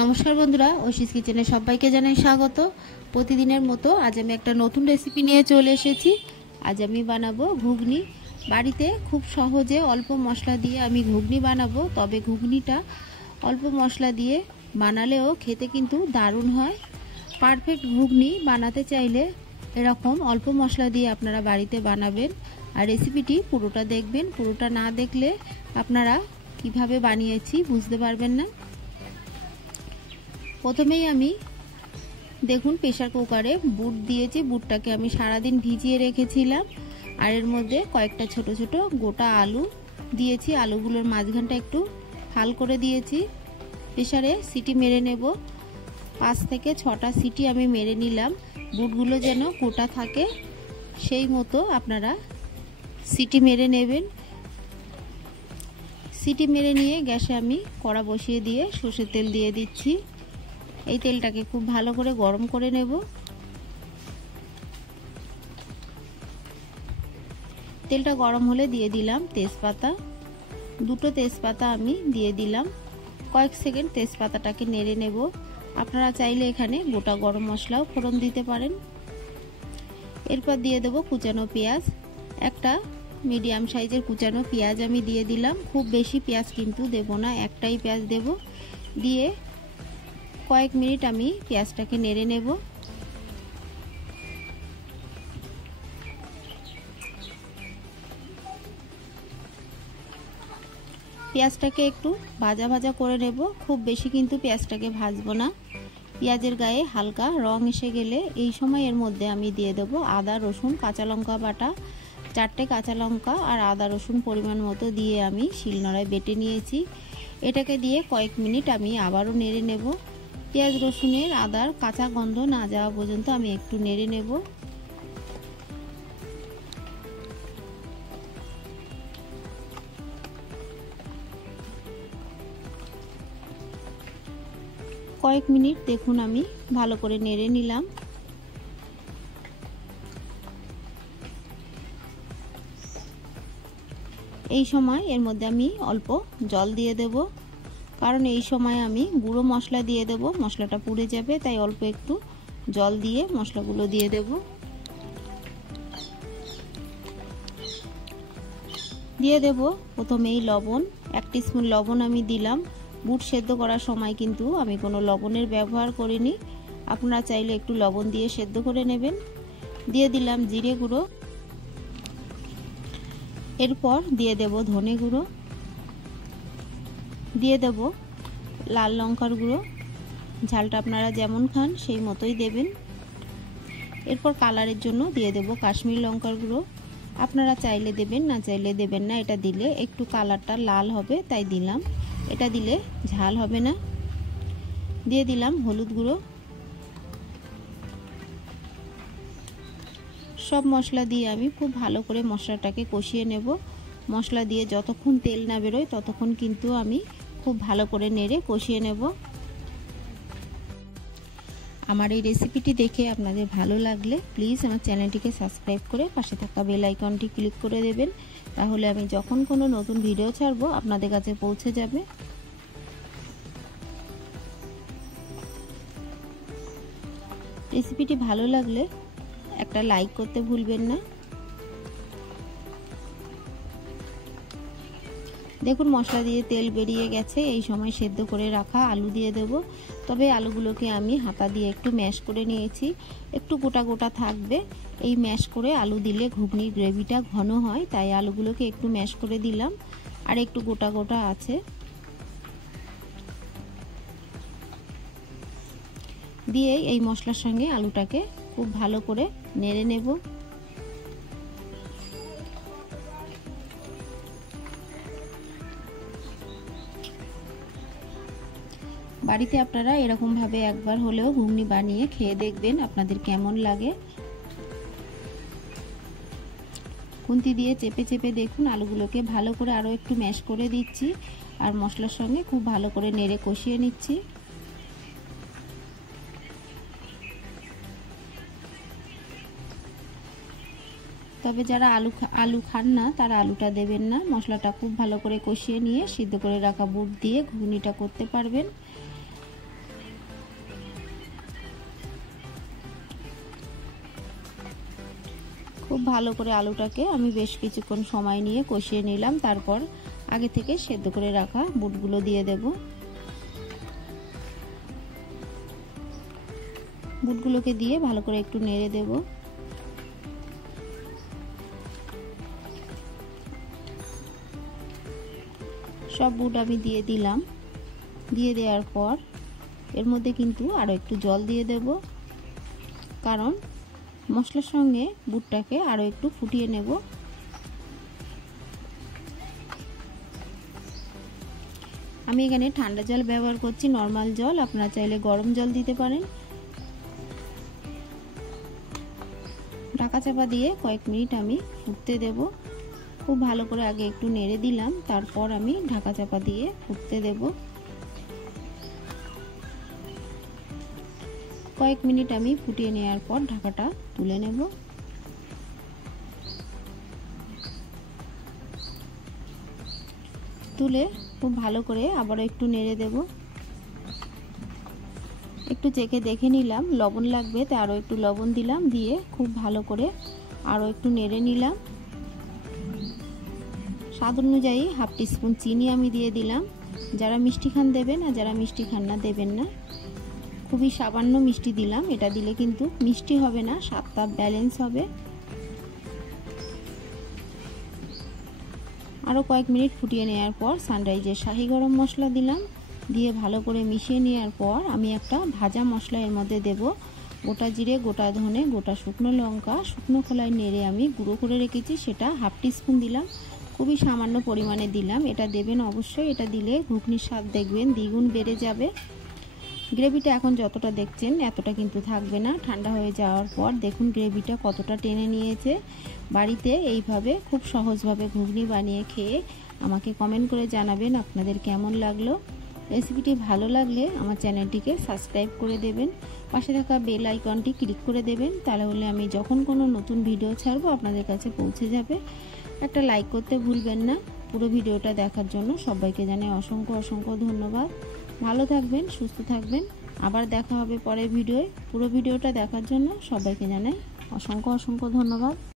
নমস্কার বন্ধুরা, ঐশীস কিচেনে সবাইকে জানাই স্বাগত। প্রতিদিনের মতো আজ আমি একটা নতুন রেসিপি নিয়ে চলে এসেছি। আজ আমি বানাবো ঘুগনি। বাড়িতে খুব সহজে অল্প মশলা দিয়ে আমি ঘুগনি বানাবো। তবে ঘুগনিটা অল্প মশলা দিয়ে বানালেও খেতে কিন্তু দারুণ হয়। পারফেক্ট ঘুগনি বানাতে চাইলে এরকম অল্প মশলা দিয়ে আপনারা বাড়িতে বানাবেন। আর রেসিপিটি পুরোটা দেখবেন, পুরোটা না দেখলে আপনারা কিভাবে বানিয়েছি বুঝতে পারবেন না। প্রথমেই আমি দেখুন প্রেসার কুকারে বুট দিয়েছি। বুটটাকে আমি সারাদিন ভিজিয়ে রেখেছিলাম। আর এর মধ্যে কয়েকটা ছোট ছোট গোটা আলু দিয়েছি। আলুগুলোর মাঝখানটা একটু ফাল করে দিয়েছি। প্রেসারে সিটি মেরে নেব। 5 থেকে 6টা সিটি আমি মেরে নিলাম। বুটগুলো যেন গোটা থাকে সেই মতো আপনারা সিটি মেরে নেবেন। সিটি মেরে নিয়ে গ্যাসে আমি কড়া বসিয়ে দিয়ে সরষের তেল দিয়ে দিচ্ছি। এই তেলটাকে খুব ভালো করে গরম করে নেব। তেলটা গরম হলে দিয়ে দিলাম তেজপাতা। 2টো তেজপাতা আমি দিয়ে দিলাম। কয়েক সেকেন্ড তেজপাতাটাকে নেড়ে নেব। আপনারা চাইলে এখানে গোটা গরম মশলাও ফোড়ন দিতে পারেন। এরপর দিয়ে দেব কুচানো পেঁয়াজ। একটা মিডিয়াম সাইজের কুচানো পেঁয়াজ আমি দিয়ে দিলাম। খুব বেশি পেঁয়াজ কিন্তু দেব না, একটাই পেঁয়াজ দেব। দিয়ে কয়েক মিনিট আমি পেঁয়াজটাকে নেড়ে নেব। পেঁয়াজটাকে একটু ভাজা ভাজা করে নেব। খুব বেশি কিন্তু পেঁয়াজটাকে ভাজবো না। পেঁয়াজের গায়ে হালকা রং এসে গেলে এই সময় এর মধ্যে আমি দিয়ে দেব আদা রসুন কাঁচা লঙ্কা বাটা। 4টে কাঁচা লঙ্কা আর আদা রসুন পরিমাণ মতো দিয়ে আমি শিলনোড়ায় বেটে নিয়েছি। এটাকে দিয়ে কয়েক মিনিট আমি আবারও নেড়ে নেব। পেঁয়াজ রসুনের আদার কাঁচা গন্ধ না যাওয়া পর্যন্ত আমি একটু নেড়ে নেব। কয়েক মিনিট দেখুন আমি ভালো করে নেড়ে নিলাম। এই সময় এর মধ্যে আমি অল্প জল দিয়ে দেব, কারণ এই সময় আমি গুঁড়ো মশলা দিয়ে দেব। মশলাটা পুড়ে যাবে, তাই অল্প একটু জল দিয়ে মশলাগুলো দিয়ে দেব। দিয়ে দেব প্রথমেই লবণ। 1 টিস্পুন লবণ আমি দিলাম। বুট সেদ্ধ করার সময় কিন্তু আমি কোনো লবণের ব্যবহার করিনি। আপনারা চাইলে একটু লবণ দিয়ে সেদ্ধ করে নেবেন। দিয়ে দিলাম জিরে গুঁড়ো। এরপর দিয়ে দেব ধনে গুঁড়ো। দিয়ে দেব লাল লঙ্কার গুঁড়ো। ঝালটা আপনারা যেমন খান সেই মতোই দেবেন। এরপর কালারের জন্য দিয়ে দেব কাশ্মীরি লঙ্কার গুঁড়ো। আপনারা চাইলে দেবেন, না চাইলে দেবেন না। এটা দিলে একটু কালারটা লাল হবে তাই দিলাম। এটা দিলে ঝাল হবে না। দিয়ে দিলাম হলুদ গুঁড়ো। সব মশলা দিয়ে আমি খুব ভালো করে মশলাটাকে কষিয়ে নেব। মশলা দিয়ে যতক্ষণ তেল না বেরোয় ততক্ষণ কিন্তু আমি খুব ভালো করে নেড়ে কষিয়ে নেব। আমার এই রেসিপিটি দেখে আপনাদের ভালো লাগলে প্লিজ আমার চ্যানেলটিকে সাবস্ক্রাইব করে পাশে থাকা বেল আইকনটি ক্লিক করে দেবেন। তাহলে আমি যখন কোনো নতুন ভিডিও ছাড়বো আপনাদের কাছে পৌঁছে যাবে। রেসিপিটি ভালো লাগলে একটা লাইক করতে ভুলবেন না। দেখুন মশলা দিয়ে তেল বেরিয়ে গেছে। এই সময় সেদ্ধ করে রাখা আলু দিয়ে দেব। তবে আলুগুলোকে আমি হাতা দিয়ে একটু ম্যাশ করে নিয়েছি। একটু গোটা গোটা থাকবে। এই ম্যাশ করে আলু দিলে ঘুগনির গ্রেভিটা ঘন হয়, তাই আলুগুলোকে একটু ম্যাশ করে দিলাম। আর একটু গোটা গোটা আছে। দিয়ে এই মশলার সঙ্গে আলুটাকে খুব ভালো করে নেড়ে নেব। বাড়িতে আপনারা এরকমভাবে একবার হলেও ঘুগনি বানিয়ে খেয়ে দেখবেন আপনাদের কেমন লাগে। খুন্তি দিয়ে চেপে চেপে দেখুন আলুগুলোকে ভালো করে আরও একটু ম্যাশ করে দিচ্ছি। আর মশলার সঙ্গে খুব ভালো করে নেড়ে কষিয়ে নিচ্ছি। তবে যারা আলু খান না তারা আলুটা দেবেন না। মশলাটা খুব ভালো করে কষিয়ে নিয়ে সিদ্ধ করে রাখা বুট দিয়ে ঘুগনিটা করতে পারবেন। খুব ভালো করে আলুটাকে আমি বেশ কিছুক্ষণ সময় নিয়ে কষিয়ে নিলাম। তারপর আগে থেকে সেদ্ধ করে রাখা বুটগুলো দিয়ে দেব। বুটগুলোকে দিয়ে ভালো করে একটু নেড়ে দেব। সব বুট আমি দিয়ে দিলাম। দিয়ে দেওয়ার পর এর মধ্যে কিন্তু আরও একটু জল দিয়ে দেব, কারণ মশলার সঙ্গে বুটটাকে আরও একটু ফুটিয়ে নেব। আমি এখানে ঠান্ডা জল ব্যবহার করছি, নর্মাল জল, আপনারা চাইলে গরম জল দিতে পারেন। ঢাকা চাপা দিয়ে কয়েক মিনিট আমি ফুটতে দেব। খুব ভালো করে আগে একটু নেড়ে দিলাম, তারপর আমি ঢাকা চাপা দিয়ে ফুটতে দেব। কয়েক মিনিট আমি ফুটিয়ে নেওয়ার পর ঢাকাটা তুলে নেব। তুলে খুব ভালো করে আবারও একটু নেড়ে দেব। একটু চেখে দেখে নিলাম, লবণ লাগবে তাই আরও একটু লবণ দিলাম। দিয়ে খুব ভালো করে আরও একটু নেড়ে নিলাম। স্বাদ অনুযায়ী হাফ টিস্পুন চিনি আমি দিয়ে দিলাম। যারা মিষ্টি খান দেবেন, আর যারা মিষ্টি খান না দেবেন না। খুবই সামান্য মিষ্টি দিলাম, এটা দিলে কিন্তু মিষ্টি হবে না, স্বাদটা ব্যালেন্স হবে। আরও কয়েক মিনিট ফুটিয়ে নেওয়ার পর সানরাইজের শাহি গরম মশলা দিলাম। দিয়ে ভালো করে মিশিয়ে নেওয়ার পর আমি একটা ভাজা মশলা এর মধ্যে দেব। গোটা জিরে, গোটা ধনে, গোটা শুকনো লঙ্কা শুকনো খোলায় নেড়ে আমি গুঁড়ো করে রেখেছি, সেটা হাফ টিস্পুন দিলাম। খুবই সামান্য পরিমাণে দিলাম, এটা দেবেন অবশ্যই। এটা দিলে ঘুগনির স্বাদ দেখবেন দ্বিগুণ বেড়ে যাবে। গ্রেভিটা এখন যতটা দেখছেন এতটা কিন্তু থাকবে না, ঠান্ডা হয়ে যাওয়ার পর দেখুন গ্রেভিটা কতটা টেনে নিয়েছে। বাড়িতে এইভাবে খুব সহজভাবে ঘুগনি বানিয়ে খেয়ে আমাকে কমেন্ট করে জানাবেন আপনাদের কেমন লাগলো। রেসিপিটি ভালো লাগলে আমার চ্যানেলটিকে সাবস্ক্রাইব করে দেবেন, পাশে থাকা বেল আইকনটি ক্লিক করে দেবেন, তাহলে আমি যখন কোনো নতুন ভিডিও ছাড়বো আপনাদের কাছে পৌঁছে যাবে। একটা লাইক করতে ভুলবেন না। পুরো ভিডিওটা দেখার জন্য সবাইকে জানাই অসংখ্য অসংখ্য ধন্যবাদ। ভালো থাকবেন, সুস্থ থাকবেন। আবার দেখা হবে পরের ভিডিওয়। পুরো ভিডিওটা দেখার জন্য সবাইকে জানাই অসংখ্য অসংখ্য ধন্যবাদ।